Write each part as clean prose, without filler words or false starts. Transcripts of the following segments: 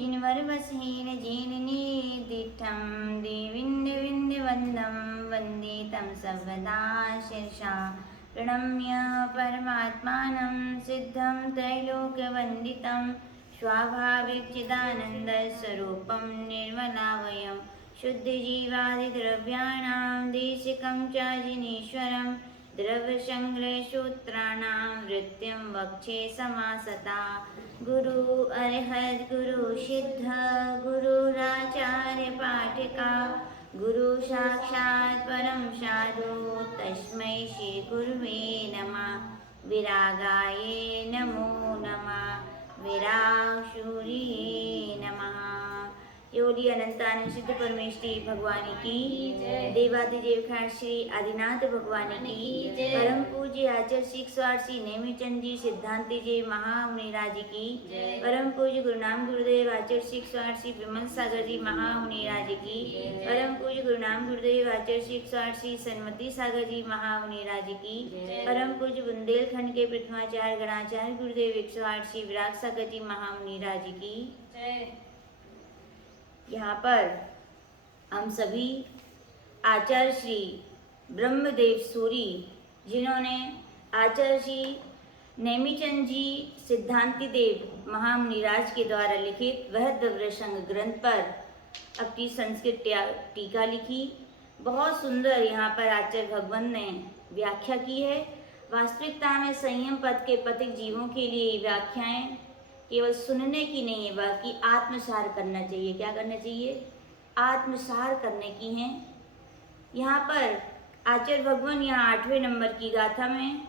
जिनवरवसेन जेननिदिष्टं देवीन्द्रविन्द्रवन्दं वन्दे तं सर्वदा शिरसा प्रणम्य परमात्मानं सिद्धं त्रैलोक्यवन्दितं स्वाभाविकचिदानन्दस्वरूपं निर्मलावयं शुद्धजीवादिद्रव्याणां देशिकं च जिनेश्वरं द्रव्यसङ्ग्रहसूत्राणां वृत्तिं वक्षे समासता गुरु अरहत गुरु सिद्ध गुरुराचार्य पाठिका गुरु साक्षात् परम साधु तस्मै श्री गुरुवे नमः विरागाय नमो नमः विरागशूलिये नमः। योगी अनंतानंद सिद्ध परमेश्वरी भगवानी की देवादिदेव खाट श्री आदिनाथ भगवानी की परम पूज्य आचार्य श्री स्वार्थी नेमीचंद जी सिद्धांति जी महामुनिराज की परम पूज्य गुरुनाम गुरुदेव आचार्य श्री स्वार्थी विमल सागर जी महामुनिराज की परम पूज्य गुरुनाम गुरुदेव आचार्य श्री स्वार्थी सन्मति सागर जी महामुनिराज की परम पूज्य बुंदेलखंड के प्रथमाचार्य गणाचार्य गुरुदेव 108 श्री विराग सागर जी महामुनिराज की। यहाँ पर हम सभी आचार्य श्री ब्रह्मदेव सूरी जिन्होंने आचार्य श्री नेमीचंद जी सिद्धांति देव महामुनिराज के द्वारा लिखित वह द्रव्यसंग ग्रंथ पर अपनी संस्कृत टीका लिखी। बहुत सुंदर यहाँ पर आचार्य भगवान ने व्याख्या की है। वास्तविकता में संयम पद के पथिक जीवों के लिए व्याख्याएं केवल सुनने की नहीं है बल्कि आत्मसार करना चाहिए। क्या करना चाहिए? आत्मसार करने की हैं। यहाँ पर आचार्य भगवान यहाँ 8वें नंबर की गाथा में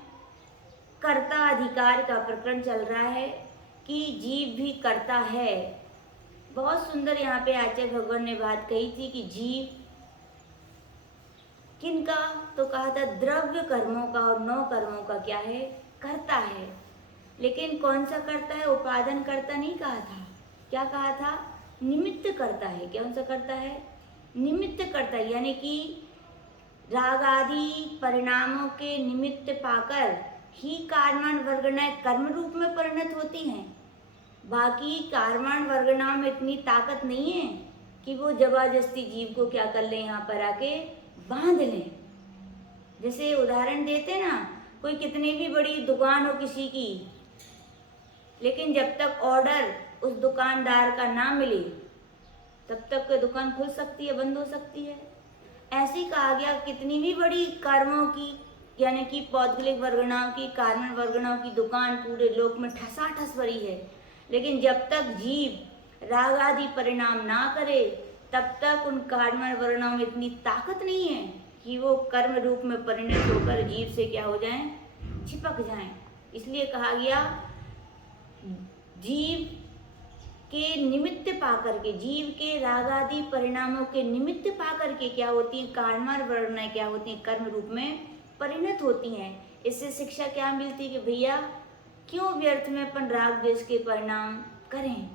कर्ता अधिकार का प्रकरण चल रहा है कि जीव भी कर्ता है। बहुत सुंदर यहाँ पे आचार्य भगवान ने बात कही थी कि जीव किनका, तो कहा था द्रव्य कर्मों का और नौ कर्मों का क्या है? कर्ता है। लेकिन कौन सा करता है? उपादान करता नहीं कहा था। क्या कहा था? निमित्त करता है। कौन सा करता है? निमित्त करता है, यानी कि राग आदि परिणामों के निमित्त पाकर ही कार्यान वर्गणाएं कर्म रूप में परिणत होती हैं। बाकी कार्यान वर्गणाओं में इतनी ताकत नहीं है कि वो जबरदस्ती जीव को क्या कर ले, यहाँ पर आके बांध लें। जैसे उदाहरण देते ना, कोई कितनी भी बड़ी दुकान हो किसी की, लेकिन जब तक ऑर्डर उस दुकानदार का ना मिले तब तक दुकान खुल सकती है, बंद हो सकती है। ऐसे ही कहा गया कितनी भी बड़ी कर्मों की यानी कि पौद्गलिक वर्गणाओं की कार्बन वर्गणाओं की दुकान पूरे लोक में ठसाठस भरी है, लेकिन जब तक जीव राग आदि परिणाम ना करे तब तक उन कार्बन वर्गणाओं में इतनी ताकत नहीं है कि वो कर्म रूप में परिणत होकर जीव से क्या हो जाएं? चिपक जाएं। इसलिए कहा गया जीव के निमित्त पाकर के, जीव के राग आदि परिणामों के निमित्त पाकर के क्या होती है? कार्बन वर्गणाएं क्या होती हैं? कर्म रूप में परिणत होती हैं। इससे शिक्षा क्या मिलती है कि भैया क्यों व्यर्थ में अपन राग द्वेष के परिणाम करें?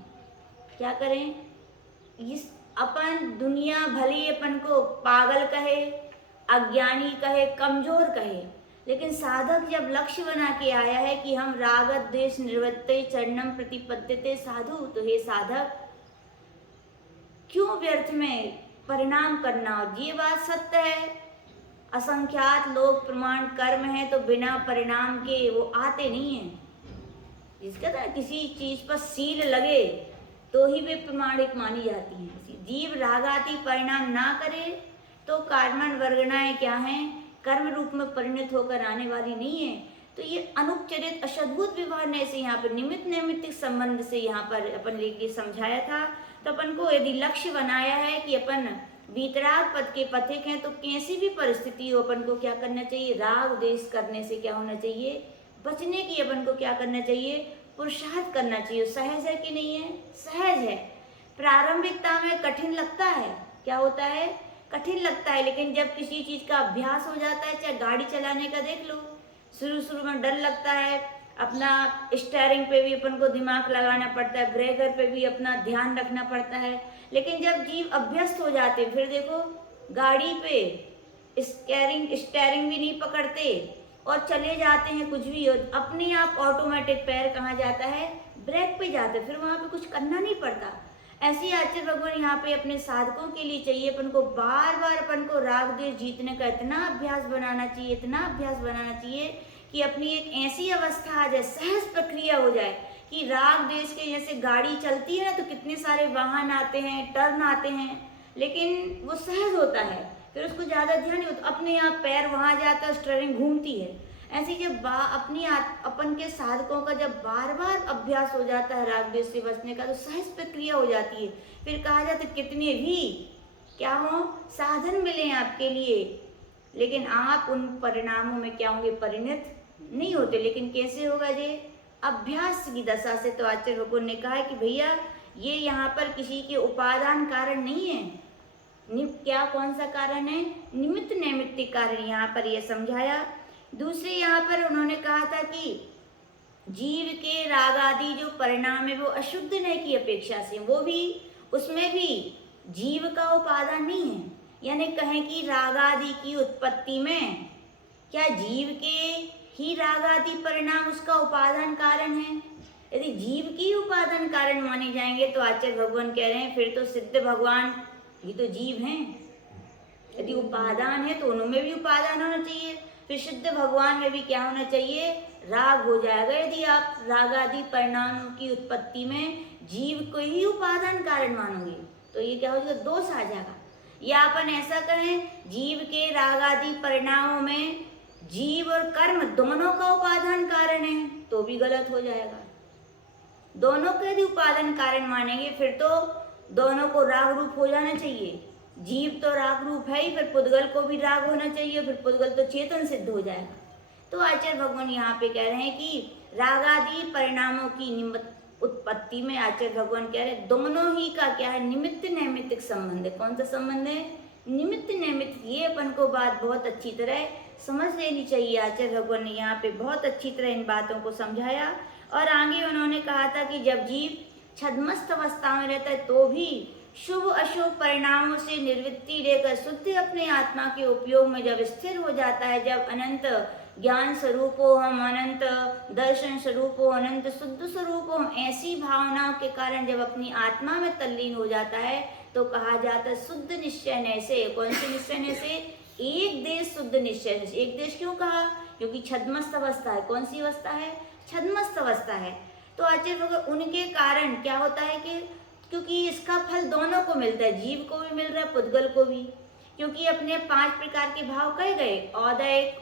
क्या करें? इस अपन दुनिया भले अपन को पागल कहे, अज्ञानी कहे, कमजोर कहे, लेकिन साधक जब लक्ष्य बना के आया है कि हम राग द्वेष निवृत्ते चरणम प्रतिपद्यते साधु, तो हे साधक क्यों व्यर्थ में परिणाम करना? और ये बात सत्य है, असंख्यात लोग प्रमाण कर्म है तो बिना परिणाम के वो आते नहीं है। जिसका था किसी चीज पर सील लगे तो ही वे प्रमाणिक मानी जाती हैं। जीव रागादि परिणाम ना करे तो कार्बन वर्गणाएं क्या हैं? कर्म रूप में परिणत होकर आने वाली नहीं है। तो ये अनुपचरित अशद्भुत विवाह ने से यहाँ पर निमित्त नैमित्तिक संबंध से यहाँ पर अपन लेके समझाया था। तो अपन को यदि लक्ष्य बनाया है कि अपन वीतराग पद के पथिक हैं तो कैसी भी परिस्थिति हो अपन को क्या करना चाहिए? राग द्वेष करने से क्या होना चाहिए? बचने की अपन को क्या करना चाहिए? पुरुषार्थ करना चाहिए। सहज है कि नहीं है? सहज है। प्रारंभिकता में कठिन लगता है। क्या होता है? कठिन लगता है, लेकिन जब किसी चीज का अभ्यास हो जाता है, चाहे गाड़ी चलाने का देख लो, शुरू शुरू में डर लगता है, अपना स्टीयरिंग पे भी अपन को दिमाग लगाना पड़ता है, ब्रेकर पे भी अपना ध्यान रखना पड़ता है। लेकिन जब जीव अभ्यस्त हो जाते हैं, फिर देखो गाड़ी पे स्टीयरिंग भी नहीं पकड़ते और चले जाते हैं कुछ भी, और अपने आप ऑटोमेटिक पैर कहाँ जाता है? ब्रेक पे जाता है। फिर वहाँ पे कुछ करना नहीं पड़ता। ऐसी आचार्य भगवान यहाँ पे अपने साधकों के लिए चाहिए। अपन को बार बार अपन को राग द्वेष जीतने का इतना अभ्यास बनाना चाहिए, इतना अभ्यास बनाना चाहिए कि अपनी एक ऐसी अवस्था आ जाए, सहज प्रक्रिया हो जाए कि राग द्वेष के, जैसे गाड़ी चलती है ना तो कितने सारे वाहन आते हैं, टर्न आते हैं, लेकिन वो सहज होता है, फिर उसको ज़्यादा ध्यान नहीं होता, अपने आप पैर वहाँ जाता है, स्टीयरिंग घूमती है। ऐसे जब अपन के साधकों का जब बार बार अभ्यास हो जाता है राग द्वेष से बचने का, तो सहज प्रक्रिया हो जाती है। फिर कहा जाता है कितने भी क्या हो साधन मिले आपके लिए, लेकिन आप उन परिणामों में क्या होंगे, परिणत नहीं होते। लेकिन कैसे होगा ये, अभ्यास की दशा से। तो आचार्य भगवान ने कहा है कि भैया ये यहाँ पर किसी के उपादान कारण नहीं है, क्या कौन सा कारण है, निमित्त नैमित्तिक कारण यहाँ पर यह समझाया। दूसरे यहाँ पर उन्होंने कहा था कि जीव के राग आदि जो परिणाम है वो अशुद्ध नय की अपेक्षा से, वो भी उसमें भी जीव का उपादान नहीं है। यानी कहें कि राग आदि की उत्पत्ति में क्या जीव के ही राग आदि परिणाम उसका उपादान कारण है। यदि जीव की उपादान कारण माने जाएंगे तो आचार्य भगवान कह रहे हैं फिर तो सिद्ध भगवान ये तो जीव हैं। यदि उपादान है तो उनमें भी उपादान होना चाहिए, फिर सिद्ध भगवान में भी क्या होना चाहिए, राग हो जाएगा। यदि आप राग आदि परिणामों की उत्पत्ति में जीव को ही उपादान कारण मानोगे तो ये क्या हो जाएगा, दोष आ जाएगा। या अपन ऐसा कहें जीव के राग आदि परिणामों में जीव और कर्म दोनों का उपादान कारण है तो भी गलत हो जाएगा। दोनों के यदि उपादान कारण मानेंगे फिर तो दोनों को राग रूप हो जाना चाहिए। जीव तो राग रूप है ही, फिर पुद्गल को भी राग होना चाहिए, फिर पुद्गल तो चेतन सिद्ध हो जाएगा। तो आचार्य भगवान यहाँ पे कह रहे हैं कि राग आदि परिणामों की उत्पत्ति में आचार्य भगवान कह रहे हैं दोनों ही का क्या है, निमित्त नैमित्तिक संबंध है। कौन सा संबंध है, निमित्त नैमित्तिक। ये अपन को बात बहुत अच्छी तरह समझ लेनी चाहिए। आचार्य भगवान ने यहाँ पे बहुत अच्छी तरह इन बातों को समझाया। और आगे उन्होंने कहा था कि जब जीव छद्मस्त अवस्था में रहता है तो भी शुभ अशुभ परिणामों से निवृत्ति लेकर शुद्ध अपने आत्मा के उपयोग में जब स्थिर हो जाता है, जब अनंत ज्ञान स्वरूप हो हम, अनंत दर्शन स्वरूप हो, अनंत शुद्ध स्वरूप हो हम, ऐसी भावनाओं के कारण जब अपनी आत्मा में तल्लीन हो जाता है तो कहा जाता है शुद्ध निश्चय ने से। कौन से निश्चय ने से, एक देश शुद्ध निश्चय से। एक देश क्यों कहा, क्योंकि छद्मस्त अवस्था है। कौन सी अवस्था है, छद्मस्त अवस्था है। तो आचार्य भगवान उनके कारण क्या होता है कि क्योंकि इसका फल दोनों को मिलता है, जीव को भी मिल रहा है, पुद्गल को भी। क्योंकि अपने 5 प्रकार के भाव कहे गए, औदैहिक,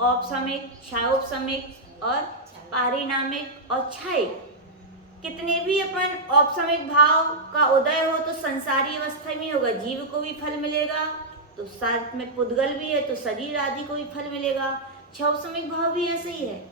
औपसमिक, क्षायोपसमिक और पारिणामिक और क्षयिक। कितने भी अपन औपसमिक भाव का उदय हो तो संसारी अवस्था में होगा, जीव को भी फल मिलेगा, तो साथ में पुद्गल भी है तो शरीर आदि को भी फल मिलेगा। क्षयौपसमिक भाव भी ऐसे ही है।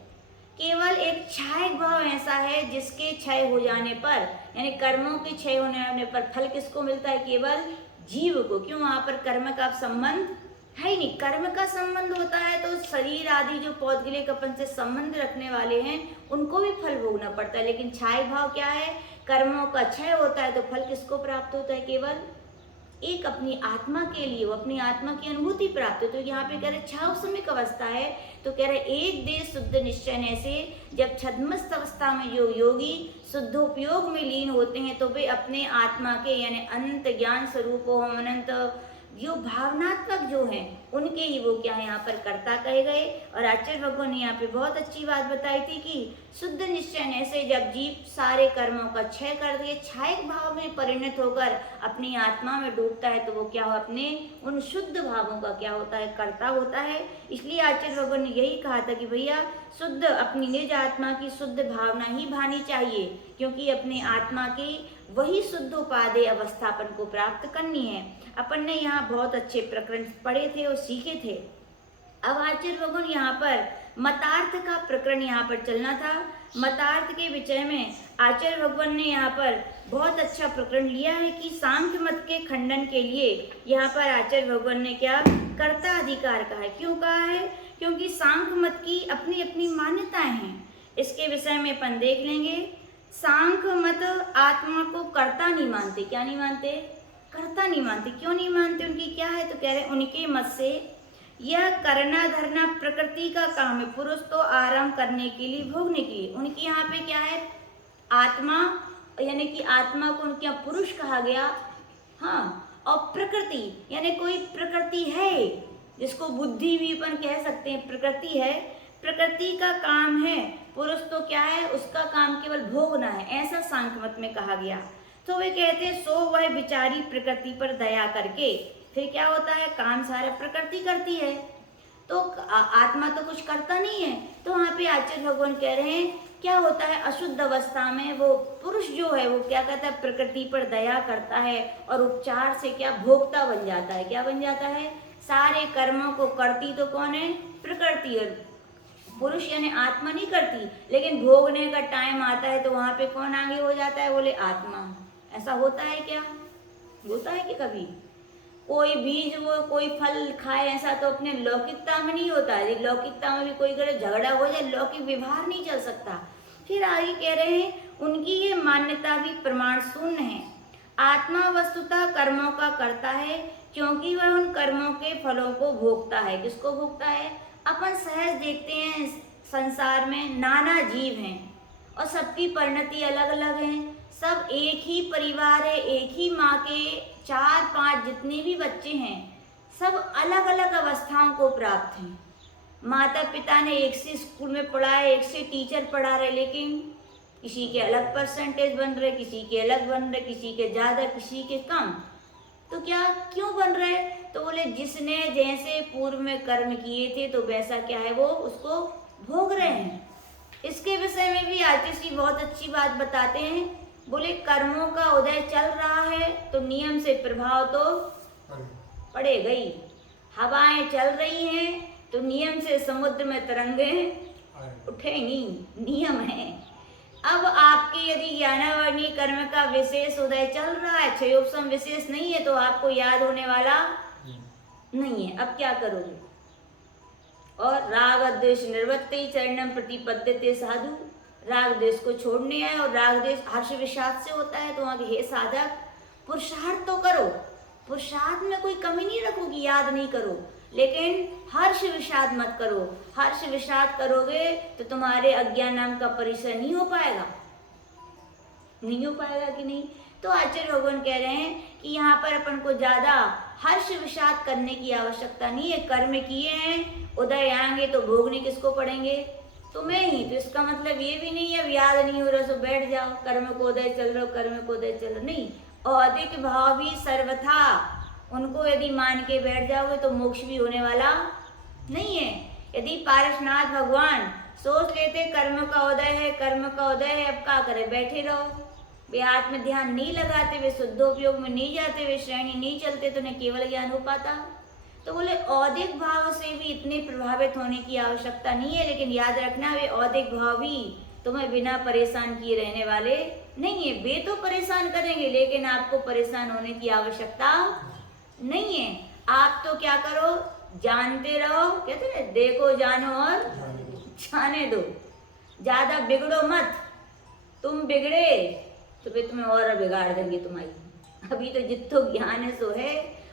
केवल एक क्षयिक भाव ऐसा है जिसके क्षय हो जाने पर, यानी कर्मों के क्षय होने पर फल किसको मिलता है, केवल जीव को। क्यों, वहां पर कर्म का संबंध है ही नहीं। कर्म का संबंध होता है तो शरीर आदि जो पौद्गलिक अपन से संबंध रखने वाले हैं उनको भी फल भोगना पड़ता है। लेकिन क्षय भाव क्या है, कर्मों का क्षय होता है तो फल किसको प्राप्त होता है, केवल एक अपनी आत्मा के लिए, वो अपनी आत्मा की अनुभूति प्राप्त हो। तो यहाँ पे कह रहे क्षयौपसमिक अवस्था है तो कह रहे एक देश शुद्ध निश्चय से। जब छद्मस्त अवस्था में जो योगी शुद्ध उपयोग में लीन होते हैं तो वे अपने आत्मा के यानी अनंत ज्ञान स्वरूप हो हम, अनंत जो भावनात्मक जो हैं उनके ही वो क्या है यहाँ पर कर्ता कहे गए। और आचार्य भगवान ने यहाँ पे बहुत अच्छी बात बताई थी कि शुद्ध निश्चय से जब जीव सारे कर्मों का क्षय कर दिए, क्षयिक भाव में परिणत होकर अपनी आत्मा में डूबता है तो वो क्या हो, अपने उन शुद्ध भावों का क्या होता है, कर्ता होता है। इसलिए आचार्य भगवान ने यही कहा था कि भैया शुद्ध अपनी निज आत्मा की शुद्ध भावना ही भानी चाहिए, क्योंकि अपने आत्मा की वही शुद्ध उपादेय अवस्था अपन को प्राप्त करनी है। अपन ने यहाँ बहुत अच्छे प्रकरण पढ़े थे और सीखे थे। अब आचार्य भगवान यहाँ पर मतार्थ का प्रकरण यहाँ पर चलना था। मतार्थ के विषय में आचार्य भगवान ने यहाँ पर बहुत अच्छा प्रकरण लिया है कि सांख्य मत के खंडन के लिए यहाँ पर आचार्य भगवान ने क्या कर्ता अधिकार कहा है। क्यों कहा है, क्योंकि सांख्य मत की अपनी अपनी मान्यताएं हैं। इसके विषय में अपन देख लेंगे। सांख्य मत आत्मा को कर्ता नहीं मानते। क्या नहीं मानते, कर्ता नहीं मानते। क्यों नहीं मानते, उनकी क्या है, तो कह रहे हैं उनके मत से यह करना धरना प्रकृति का काम है, पुरुष तो आराम करने के लिए, भोगने के लिए। उनके यहाँ पे क्या है, आत्मा यानी कि आत्मा को क्या पुरुष कहा गया। हाँ, और प्रकृति यानी कोई प्रकृति है जिसको बुद्धि भी अपन कह सकते हैं, प्रकृति है, प्रकृति का काम है, पुरुष तो क्या है, उसका काम केवल भोगना है, ऐसा सांख्य मत में कहा गया। तो वे कहते हैं सो वह बिचारी प्रकृति पर दया करके, फिर क्या होता है, काम सारा प्रकृति करती है, तो आत्मा तो कुछ करता नहीं है। तो वहाँ पे आचार्य भगवान कह रहे हैं क्या होता है, अशुद्ध अवस्था में वो पुरुष जो है वो क्या कहता है, प्रकृति पर दया करता है और उपचार से क्या भोक्ता बन जाता है। क्या बन जाता है, सारे कर्मों को करती तो कौन है, प्रकृति, और पुरुष यानी आत्मा नहीं करती, लेकिन भोगने का टाइम आता है तो वहां पे कौन आगे हो जाता है, बोले आत्मा। ऐसा होता है क्या, होता है कि कभी कोई बीज वो कोई फल खाए, ऐसा तो अपने लौकिकता में नहीं होता है। लौकिकता में भी कोई अगर झगड़ा हो जाए, लौकिक व्यवहार नहीं चल सकता। फिर आगे कह रहे हैं उनकी ये मान्यता भी प्रमाण शून्य है। आत्मा वस्तुतः कर्मों का करता है, क्योंकि वह उन कर्मों के फलों को भोगता है। किसको भोगता है, अपन सहज देखते हैं संसार में नाना जीव हैं और सबकी परिणति अलग अलग है, सब एक ही परिवार है, एक ही माँ के 4-5 जितने भी बच्चे हैं, सब अलग अलग अवस्थाओं को प्राप्त हैं। माता पिता ने एक से स्कूल में पढ़ा है, एक से टीचर पढ़ा रहे, लेकिन किसी के अलग परसेंटेज बन रहे, किसी के अलग बन रहे, किसी के ज़्यादा, किसी के कम। तो क्या क्यों बन रहे, तो बोले जिसने जैसे पूर्व में कर्म किए थे तो वैसा क्या है वो उसको भोग रहे हैं। इसके विषय में भी आचार्य जी बहुत अच्छी बात बताते हैं, बोले कर्मों का उदय चल रहा है तो नियम से प्रभाव तो पड़ेगा ही। हवाएं चल रही हैं तो नियम से समुद्र में तरंगे उठेंगी, नियम है। अब आपके यदि ज्ञानावर्णीय कर्म का विशेष उदय चल रहा है, क्षयोपशम विशेष नहीं है, तो आपको याद होने वाला नहीं है। अब क्या करोगे, और राग द्वेष निवृत्ति चरणम प्रतिपद्यते साधु, राग द्वेष को छोड़ने है, और राग द्वेष हर्ष विषाद से होता है। तो आगे हे साधक पुरुषार्थ तो करो, पुरुषार्थ में कोई कमी नहीं रखोगी, याद नहीं करो, लेकिन हर्ष विषाद मत करो। हर्ष विषाद करोगे तो तुम्हारे अज्ञान नाम का परिचय नहीं हो पाएगा, नहीं हो पाएगा कि नहीं। तो आचार्य भगवान कह रहे हैं कि यहाँ पर अपन को ज्यादा हर्ष विषाद करने की आवश्यकता नहीं है। कर्म किए हैं, उदय आएंगे तो भोगने किसको पड़ेंगे, तुम्हें ही। तो इसका मतलब ये भी नहीं है याद नहीं हो रहा सो बैठ जाओ, कर्म को उदय चल रहा हो, कर्म को उदय चल रहा नहीं। और अधिक भाव भी सर्वथा, उनको यदि मान के बैठ जाओगे तो मोक्ष भी होने वाला नहीं है। यदि पारसनाथ भगवान सोच लेते कर्म का उदय है, कर्म का उदय है, अब क्या करे, बैठे रहो, वे हाथ में ध्यान नहीं लगाते, वे शुद्धोपयोग में नहीं जाते, वे श्रेणी नहीं चलते, तो उन्हें केवल ज्ञान हो पाता। तो बोले औदिक भाव से भी इतने प्रभावित होने की आवश्यकता नहीं है, लेकिन याद रखना वे औदिक भाव भी तुम्हें बिना परेशान किए रहने वाले नहीं है। वे तो परेशान करेंगे, लेकिन आपको परेशान होने की आवश्यकता नहीं है। आप तो क्या करो, जानते रहो, कहते हैं देखो जानो और जाने दो, ज्यादा बिगड़ो मत। तुम बिगड़े तो फिर तुम्हें और बिगाड़ देंगे तुम्हारी। अभी तो जितो ज्ञान है सो है,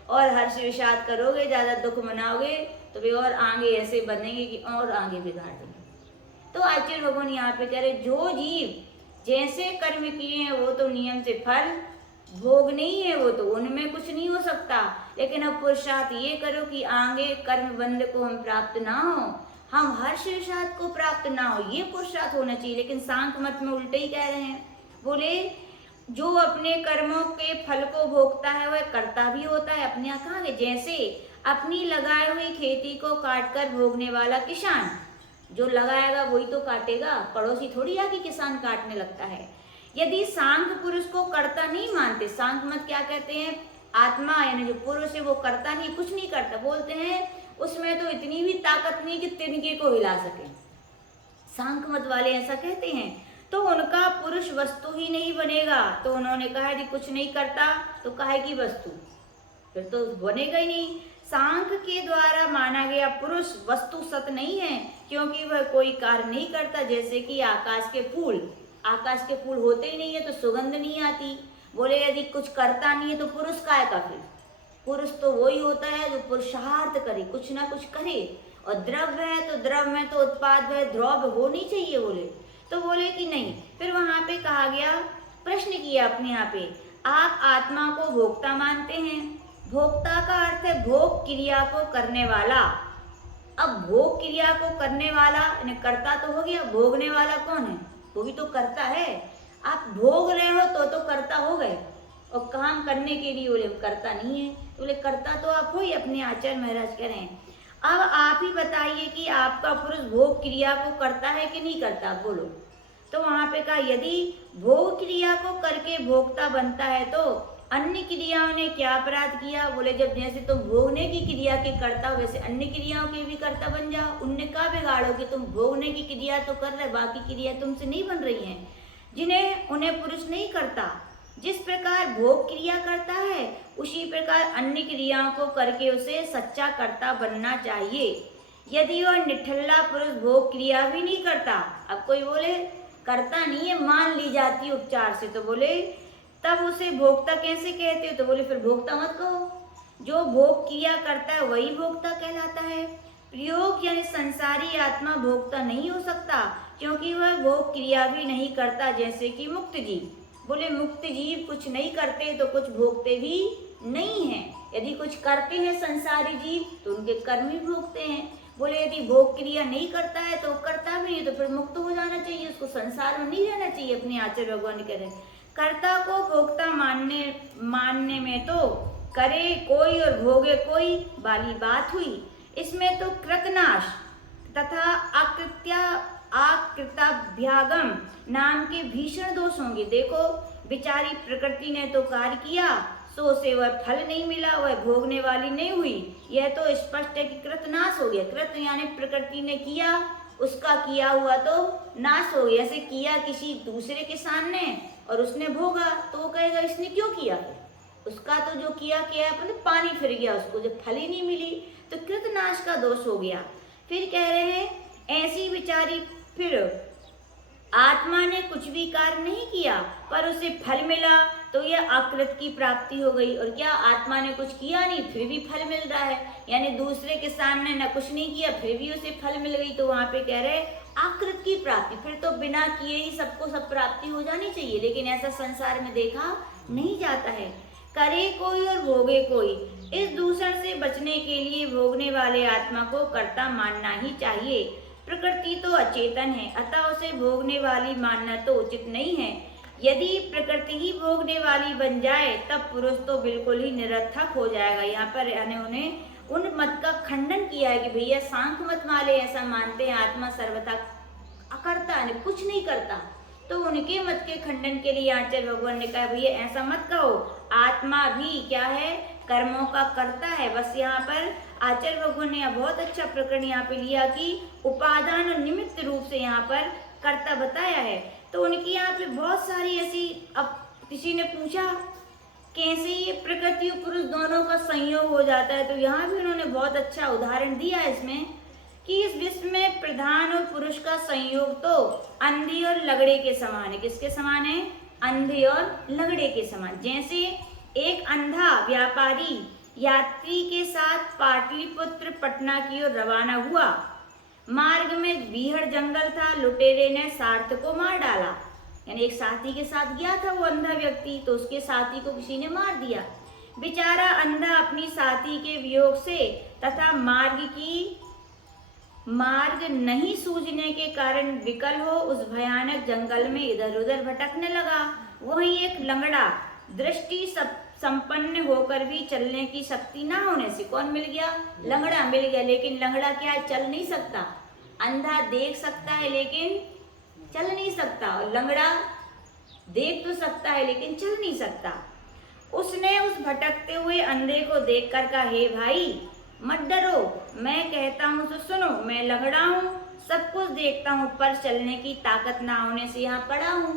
और हर्ष विषाद करोगे, ज्यादा दुख मनाओगे तो वे और आगे ऐसे बनेंगे कि और आगे बिगाड़ देंगे। तो आचार्य भगवान यहाँ पे कह रहे जो जीव जैसे कर्म किए हैं वो तो नियम से फल भोग नहीं है, वो तो उनमें कुछ नहीं हो सकता। लेकिन अब पुरुषार्थ ये करो कि आगे कर्म बंध को हम प्राप्त ना हो, हम हर्ष विषाद को प्राप्त ना हो, ये पुरुषार्थ होना चाहिए। लेकिन सांख्य मत में उल्टे ही कह रहे हैं, बोले जो अपने कर्मों के फल को भोगता है वह करता भी होता है अपने यहाँ। कहाँ, जैसे अपनी लगाई हुई खेती को काट कर भोगने वाला किसान, जो लगाएगा वही तो काटेगा, पड़ोसी थोड़ी आके किसान काटने लगता है। यदि सांख्य पुरुष को कर्ता नहीं मानते, सांख्य मत क्या कहते हैं, आत्मा यानी जो पुरुष है वो कर्ता नहीं, कुछ नहीं करता, बोलते हैं उसमें तो इतनी भी ताकत नहीं कि तिनके को हिला सके। सांख्य मत वाले ऐसा कहते हैं, तो उनका पुरुष वस्तु ही नहीं बनेगा। तो उन्होंने कहा यदि कुछ नहीं करता तो काहे की वस्तु, फिर तो बनेगा ही नहीं। सांख्य के द्वारा माना गया पुरुष वस्तु सत नहीं है, क्योंकि वह कोई कार्य नहीं करता। जैसे कि आकाश के फूल, आकाश के फूल होते ही नहीं है तो सुगंध नहीं आती। बोले यदि कुछ करता नहीं है तो पुरुष काय का, फिर पुरुष तो वही होता है जो पुरुषार्थ करे, कुछ ना कुछ करे। और द्रव्य है तो द्रव्य में तो उत्पाद है, द्रव्य होनी चाहिए। बोले तो बोले कि नहीं। फिर वहां पे कहा गया प्रश्न किया अपने आप पे, आप आत्मा को भोक्ता मानते हैं? भोक्ता का अर्थ है भोग क्रिया को करने वाला। अब भोग क्रिया को करने वाला यानी कर्ता तो हो गया, भोगने वाला कौन है? वो भी तो करता है। आप भोग रहे हो तो कर्ता हो गए, और काम करने के लिए बोले करता नहीं है, तो बोले करता तो आप हो ही। अपने आचार्य महाराज कह रहे हैं अब आप ही बताइए कि आपका पुरुष भोग क्रिया को करता है कि नहीं करता, बोलो। तो वहां पे कहा यदि भोग क्रिया को करके भोक्ता बनता है तो अन्य क्रियाओं ने क्या अपराध किया? बोले जब जैसे तुम भोगने की क्रिया के करता हो वैसे अन्य क्रियाओं के भी करता बन जाओ। उनने क्या बिगाड़ो कि तुम भोगने की क्रिया तो कर रहे, बाकी क्रिया तुमसे नहीं बन रही हैं, जिन्हें उन्हें पुरुष नहीं करता। जिस प्रकार भोग क्रिया करता है उसी प्रकार अन्य क्रियाओं को करके उसे सच्चा कर्ता बनना चाहिए। यदि वह निठल्ला पुरुष भोग क्रिया भी नहीं करता, अब कोई बोले करता नहीं है, मान ली जाती है उपचार से, तो बोले तब उसे भोक्ता कैसे कहते हो? तो बोले फिर भोक्ता मत कहो। जो भोग क्रिया करता है वही भोक्ता कहलाता है। प्रयोग यानी संसारी आत्मा भोक्ता नहीं हो सकता, क्योंकि वह भोग क्रिया भी नहीं करता, जैसे कि मुक्त जीव। बोले मुक्त जीव कुछ नहीं करते तो कुछ भोगते भी नहीं है। यदि कुछ करते हैं संसारी जीव तो उनके कर्म ही भोगते हैं। बोले यदि भोग क्रिया नहीं करता है तो करता भी नहीं, तो फिर मुक्त हो जाना चाहिए, उसको संसार में नहीं रहना चाहिए। अपने आचार्य भगवान कह रहे हैं कर्ता को भोक्ता मानने में तो करे कोई और भोगे कोई वाली बात हुई। इसमें तो कृतनाश तथा आकृताभ्यागम नाम के भीषण दोष होंगे। देखो बिचारी प्रकृति ने तो कार्य किया, सो उसे वह फल नहीं मिला, वह भोगने वाली नहीं हुई। यह तो स्पष्ट है कि कृतनाश हो गया। कृत यानी प्रकृति ने किया, उसका किया हुआ तो नाश हो गया। ऐसे किया किसी दूसरे के सामने और उसने भोगा तो वो कहेगा इसने क्यों किया, उसका तो जो किया मतलब पानी फिर गया, उसको जब फल ही नहीं मिली तो कृतनाश का दोष हो गया। फिर कह रहे हैं ऐसी बिचारी फिर आत्मा ने कुछ भी कार्य नहीं किया पर उसे फल मिला तो यह अकृत की प्राप्ति हो गई। और क्या आत्मा ने कुछ किया नहीं फिर भी फल मिल रहा है, यानी दूसरे के सामने न कुछ नहीं किया फिर भी उसे फल मिल गई, तो वहां पे कह रहे आकृत की प्राप्ति। फिर तो बिना किए ही सबको सब प्राप्ति हो जानी चाहिए, लेकिन ऐसा संसार में देखा नहीं जाता है। करे कोई और भोगे कोई, इस दूषण से बचने के लिए भोगने वाले आत्मा को कर्ता मानना ही चाहिए। प्रकृति तो अचेतन है, अतः उसे भोगने वाली मानना तो उचित नहीं है। यदि प्रकृति ही भोगने वाली बन जाए तब पुरुष तो बिल्कुल ही निरर्थक हो जाएगा। यहाँ पर यानी उन्हें उन मत का खंडन किया है कि भैया सांख्य मत वाले ऐसा मानते हैं आत्मा सर्वथा अकर्ता है, कुछ नहीं करता, तो उनके मत के खंडन के लिए आचार्य भगवान ने कहा भैया ऐसा मत कहो, आत्मा भी क्या है कर्मों का करता है। बस यहाँ पर आचार्य भगवान ने बहुत अच्छा प्रकरण यहाँ पे लिया कि उपादान और निमित्त रूप से यहाँ पर कर्ता बताया है। तो उनकी यहाँ पे बहुत सारी ऐसी, अब किसी ने पूछा कैसे ये प्रकृति और पुरुष दोनों का संयोग हो जाता है, तो यहाँ भी उन्होंने बहुत अच्छा उदाहरण दिया है इसमें कि इस विश्व में प्रधान और पुरुष का संयोग तो अंधे और लगड़े के समान है। किसके समान है? अंधे और लगड़े के समान। जैसे एक अंधा व्यापारी यात्री के साथ पाटलिपुत्र पटना की ओर रवाना हुआ। मार्ग में बीहड़ जंगल था, लुटेरे ने सार्थ को मार डाला, यानी एक साथी के साथ गया था वो अंधा व्यक्ति, तो उसके साथी को किसी ने मार दिया। बेचारा अंधा अपनी साथी के वियोग से तथा मार्ग नहीं सूझने के कारण विकल हो उस भयानक जंगल में इधर उधर भटकने लगा। वहीं एक लंगड़ा दृष्टि संपन्न होकर भी चलने की शक्ति ना होने से, कौन मिल गया? लंगड़ा मिल गया। लेकिन लंगड़ा क्या है? चल नहीं सकता। अंधा देख सकता है लेकिन चल नहीं सकता, और लंगड़ा देख तो सकता है लेकिन चल नहीं सकता। उसने उस भटकते हुए अंधे को देखकर कहा, हे भाई मत डरो, मैं कहता हूँ तो सुनो, मैं लंगड़ा हूँ, सब कुछ देखता हूँ, पर चलने की ताकत ना होने से यहाँ पड़ा हूँ।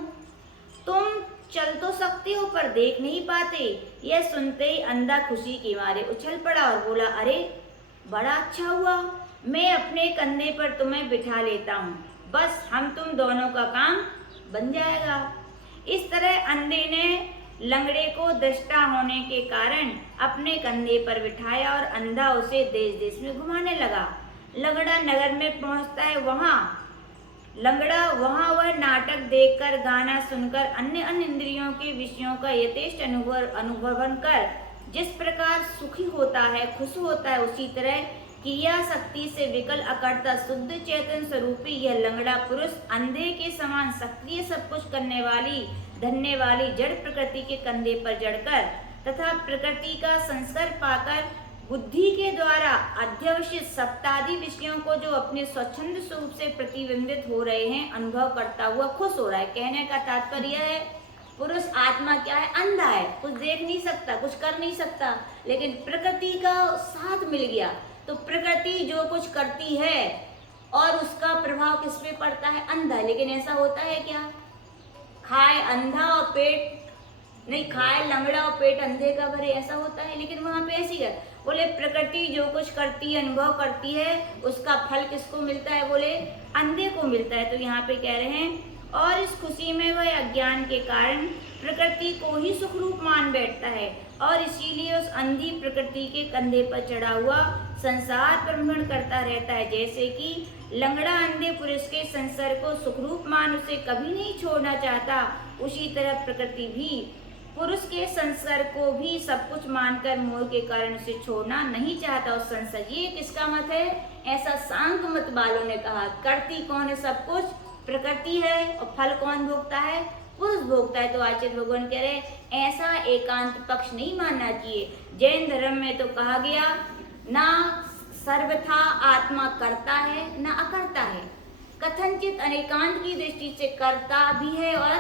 तुम चल तो सकते हो पर देख नहीं पाते। यह सुनते ही अंधा खुशी के मारे उछल पड़ा और बोला, अरे बड़ा अच्छा हुआ, मैं अपने कंधे पर तुम्हें बिठा लेता हूँ, बस हम तुम दोनों का काम बन जाएगा। इस तरह अंधे ने लंगड़े को दृष्टा होने के कारण अपने कंधे पर बिठाया और अंधा उसे देश देश में घुमाने लगा। लंगड़ा नगर में पहुंचता है, वहां लंगड़ा वहाँ वह नाटक देखकर, गाना सुनकर, अन्य अन्य इंद्रियों के विषयों का यथेष्ट अनुभवन कर जिस प्रकार सुखी होता है, खुश होता है, उसी तरह क्रिया शक्ति से विकल अकर्ता शुद्ध चेतन स्वरूपी यह लंगड़ा पुरुष अंधे के समान सक्रिय सब कुछ करने वाली धन्य वाली जड़ प्रकृति के कंधे पर जड़कर तथा प्रकृति का संस्कार पाकर बुद्धि के द्वारा अध्यवसित सप्तादि विषयों को जो अपने स्वच्छंद स्वरूप से प्रतिबिंबित हो रहे हैं अनुभव करता हुआ खुश हो रहा है। कहने का तात्पर्य है पुरुष आत्मा क्या है, अंधा है, कुछ देख नहीं सकता, कुछ कर नहीं सकता, लेकिन प्रकृति का साथ मिल गया तो प्रकृति जो कुछ करती है और उसका प्रभाव किस पे पड़ता है, अंधा। लेकिन ऐसा होता है क्या, खाए अंधा और पेट नहीं, खाए लंगड़ा और पेट अंधे का भरे, ऐसा होता है। लेकिन वहां पे ऐसी है, बोले प्रकृति जो कुछ करती है, अनुभव करती है, उसका फल किसको मिलता है, बोले अंधे को मिलता है। तो यहाँ पे कह रहे हैं और इस खुशी में वह अज्ञान के कारण प्रकृति को ही सुख रूप मान बैठता है और इसीलिए उस अंधी प्रकृति के कंधे पर चढ़ा हुआ संसार पर भ्रमण करता रहता है। जैसे कि लंगड़ा अंधे पुरुष के संसार को सुखरूप मान उसे कभी नहीं छोड़ना चाहता, उसी तरह प्रकृति भी पुरुष के संसार को भी सब कुछ मानकर मोह के कारण उसे छोड़ना नहीं चाहता। उस संसार, ये किसका मत है, ऐसा सांख्य मत वालों ने कहा। करती कौन है सब कुछ, प्रकृति है, और फल कौन भोगता है, पुरुष भोगता है। तो आचार्य भगवान कह रहे ऐसा एकांत पक्ष नहीं मानना चाहिए। जैन धर्म में तो कहा गया ना सर्वथा आत्मा करता है ना अकर्ता है, कथनचित अनेकांत की दृष्टि से करता भी है और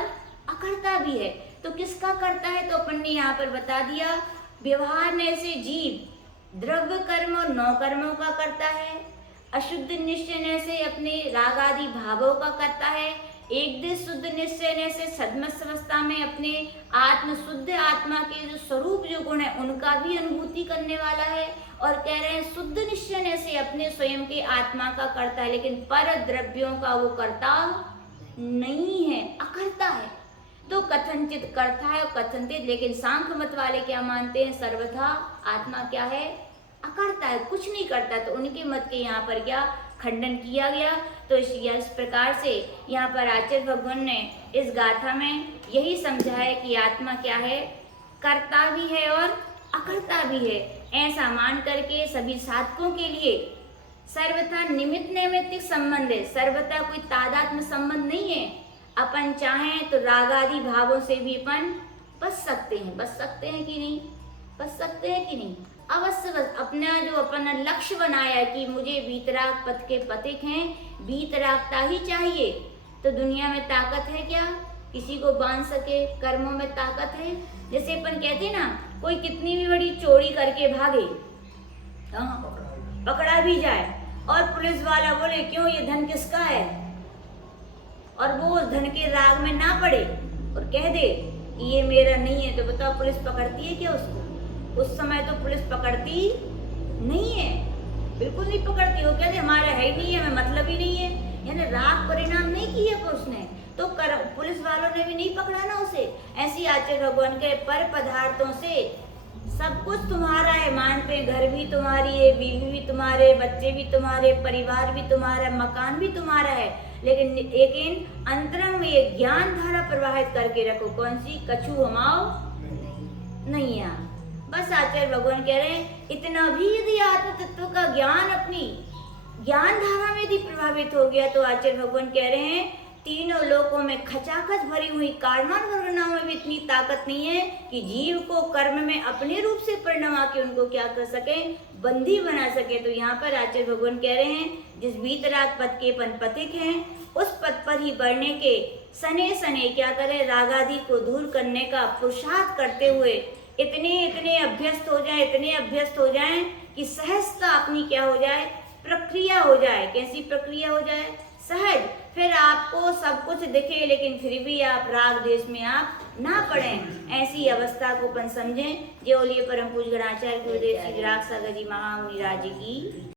अकर्ता भी है। तो किसका करता है, तो अपन ने यहाँ पर बता दिया, व्यवहार में से जीव द्रव्य कर्म और नौ कर्मों का करता है, अशुद्ध निश्चय से अपने राग आदि भावों का करता है, एक दिश शुद्ध निश्चय से सदमत अवस्था में अपने आत्म शुद्ध आत्मा के जो स्वरूप जो गुण है उनका भी अनुभूति करने वाला है। और कह रहे हैं शुद्ध निश्चय से अपने स्वयं के आत्मा का करता है, लेकिन पर द्रव्यों का वो करता नहीं है, अकर्ता है। तो कथनचित करता है और कथनचित, लेकिन सांख्य मत वाले क्या मानते हैं, सर्वथा आत्मा क्या है, अकर्ता है, कुछ नहीं करता। तो उनके मत के यहाँ पर क्या खंडन किया गया। तो इस प्रकार से यहाँ पर आचार्य भगवान ने इस गाथा में यही समझा है कि आत्मा क्या है, कर्ता भी है और अकर्ता भी है। ऐसा मान करके सभी साधकों के लिए सर्वथा निमित्त नैमित्तिक संबंध है, सर्वथा कोई तादात्म्य संबंध नहीं है। अपन चाहें तो राग आदि भावों से भी अपन बच सकते हैं, बच सकते हैं कि नहीं, बच सकते हैं कि नहीं, अवश्य बस। अपना जो अपन लक्ष्य बनाया कि मुझे वीतराग पथ के पथिक हैं, वीतरागता ही चाहिए, तो दुनिया में ताकत है क्या, किसी को बांध सके, कर्मों में ताकत है। जैसे अपन कहते हैं ना, कोई कितनी भी बड़ी चोरी करके भागे, पकड़ा भी जाए और पुलिस वाला बोले क्यों, ये धन किसका है, और वो उस धन के राग में ना पड़े और कह दे कि ये मेरा नहीं है, तो बताओ पुलिस पकड़ती है क्या उसको? उस समय तो पुलिस पकड़ती नहीं है, बिल्कुल नहीं पकड़ती। वो कहते हमारा है ही नहीं है, हमें मतलब ही नहीं है, यानी राग परिणाम नहीं किया उसने, तो पुलिस वालों ने भी नहीं पकड़ा ना उसे। ऐसी आचार्य भगवान के पर पदार्थों से सब कुछ तुम्हारा है, मानते घर भी तुम्हारी है, बीवी भी तुम्हारे, बच्चे भी तुम्हारे, परिवार भी तुम्हारा, मकान भी तुम्हारा है, लेकिन अंतरंग में ये ज्ञान धारा प्रवाहित करके रखो। कौन सी, कछु हमाओ नहीं आ। बस आचार्य भगवान कह रहे हैं इतना भी यदि आत्म तत्व का ज्ञान अपनी ज्ञान धारा में यदि प्रभावित हो गया, तो आचार्य भगवान कह रहे हैं तीनों लोकों में खचाखच भरी हुई कारणान वर्गनाओं में भी इतनी ताकत नहीं है कि जीव को कर्म में अपने रूप से परिणमा के उनको क्या कर सके, बंदी बना सके। तो यहाँ पर आचार्य भगवान कह रहे हैं जिस वीतराग पथ के पथिक हैं, उस पथ पर ही बढ़ने के सने सने क्या करें, रागादि को दूर करने का पुरुषार्थ करते हुए इतने अभ्यस्त हो जाए, इतने अभ्यस्त हो जाए कि सहजता अपनी क्या हो जाए, प्रक्रिया हो जाए। कैसी प्रक्रिया हो जाए, सहज। फिर आपको सब कुछ दिखे लेकिन फिर भी आप राग देश में आप ना पड़ें, ऐसी अवस्था को अपन समझें। जो लिए परम पूज्य गणाचार्य गुरुदेव श्री विराग सागर जी महामुनि राज की